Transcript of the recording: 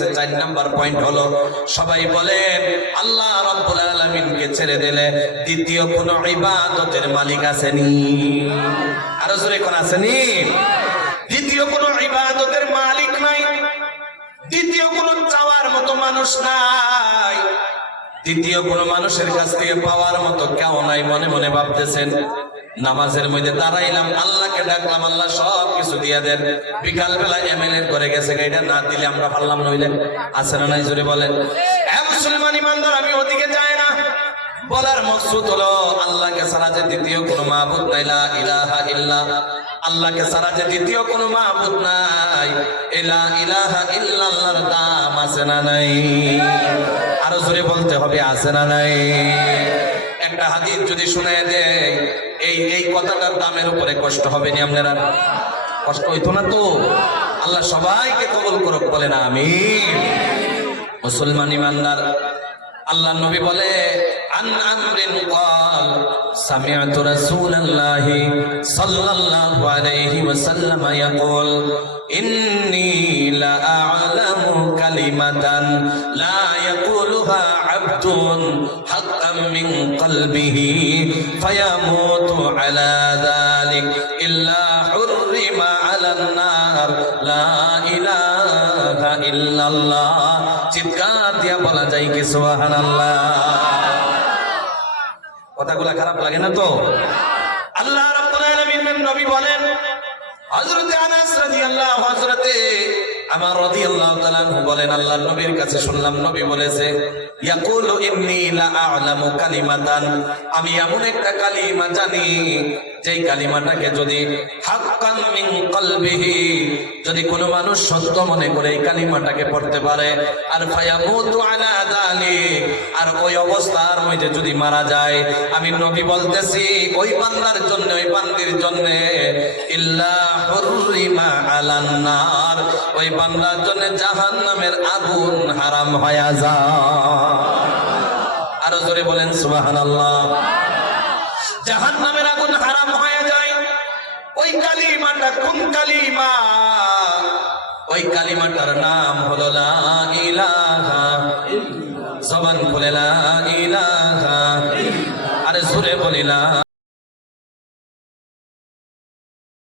4 number point হলো সবাই বলেন আল্লাহ রাব্বুল আলামিনকে ছেড়ে দিলে দ্বিতীয় কোন ইবাদতের মালিক আছেনি? আরো জোরে কোন আছেনি? দ্বিতীয় কোন ইবাদতের মালিক নাই, দ্বিতীয় কোন চাওয়ার মতো মানুষ নাই, দ্বিতীয় কোন মানুষের কাছ থেকে পাওয়ার মতো কেউ নাই। মনে মনে ভাবতেছেন নামাজের মধ্যে দাঁড়াইলাম, আল্লাহকে ডাকলাম, আল্লাহ সব কিছু দিয়ে দেন। বিকাল বেলা এমএলএ করে গেছে, এটা না দিলে আমরা পারলাম নইলে আছে না নাই? জোরে বলেন। মুসলমান ইমানদার, আমি ওদিকে যাই না। বলার মকসুদ হলো আল্লাহকে ছাড়া যে দ্বিতীয় কোনো মাবুদ নাই, লা ইলাহা ইল্লাল্লাহ, আল্লাহকে ছাড়া যে দ্বিতীয় কোনো মাবুদ নাই, লা ইলাহা ইল্লাল্লাহর দাম আছে না নাই? আরো জোরে বলতে হবে, আছে না নাই? একটা হাদিস যদি শুনে দেয় এই কথাটার দামের উপরে কষ্ট হবে না? আপনারা কষ্ট হইতো না তো? আল্লাহ সবাইকে কবুল করুক, বলে না আমিন। মুসলমান ইমানদার, আল্লাহ নবী বলে আন আমরিন ক্বাল সামি'তু রাসূলুল্লাহি সাল্লাল্লাহু আলাইহি ওয়াসাল্লাম ইয়াকুল ইন্নী লা আ'লামু কালিমাতান লা ইয়াকুলুহা আবদুন হাক্কাম মিন কলবিহি ফায়ামুতু আলা যালিক ইল্লা হুররিমা আলান নার লা ইলাহা ইল্লাল্লাহ। চিৎকার দিয়া বলা যায় কি সুবহানাল্লাহ? কথাগুলা খারাপ লাগে না তো? আল্লাহ রাব্বুল আলামিনের নবী বলেন, হযরতে আনাস রাদিয়াল্লাহু হযরতে আমার রাদিয়াল্লাহু তাআলা বলেন আল্লাহর নবীর কাছে শুনলাম, নবী বলেছে ইয়াকুলু ইন্নী লা আ'লামু কালিমাতান, আমি এমন একটা কালিমা জানি যেই কালিমাটাকে যদি হাক্কান মিন কলবিহি, যদি কোনো মানুষ সত্য মনে করে এই কালিমাটাকে পড়তে পারে, আর ফায়ামুতু আলা যালিক, আর ওই অবস্থার মধ্যে যদি মারা যায়, আমি নবী বলতেছি ওই বান্দার জন্য, ওই বান্দির জন্য ইল্লা হুররিমা আলান নার, ওই বান্দার জন্য জাহান্নামের আগুন হারাম হয়ে যায়। আরো জোরে বলেন সুবহানাল্লাহ। জাহান্নামের আগুন হারাম হয়ে যায়। ওই কালিমাটা কোন কালিমা? ওই কালিমাটার নাম হলো লা ইলাহা ইল্লাল্লাহ। জবান খুলে লা ইলাহা, আরে সুরে বলি লা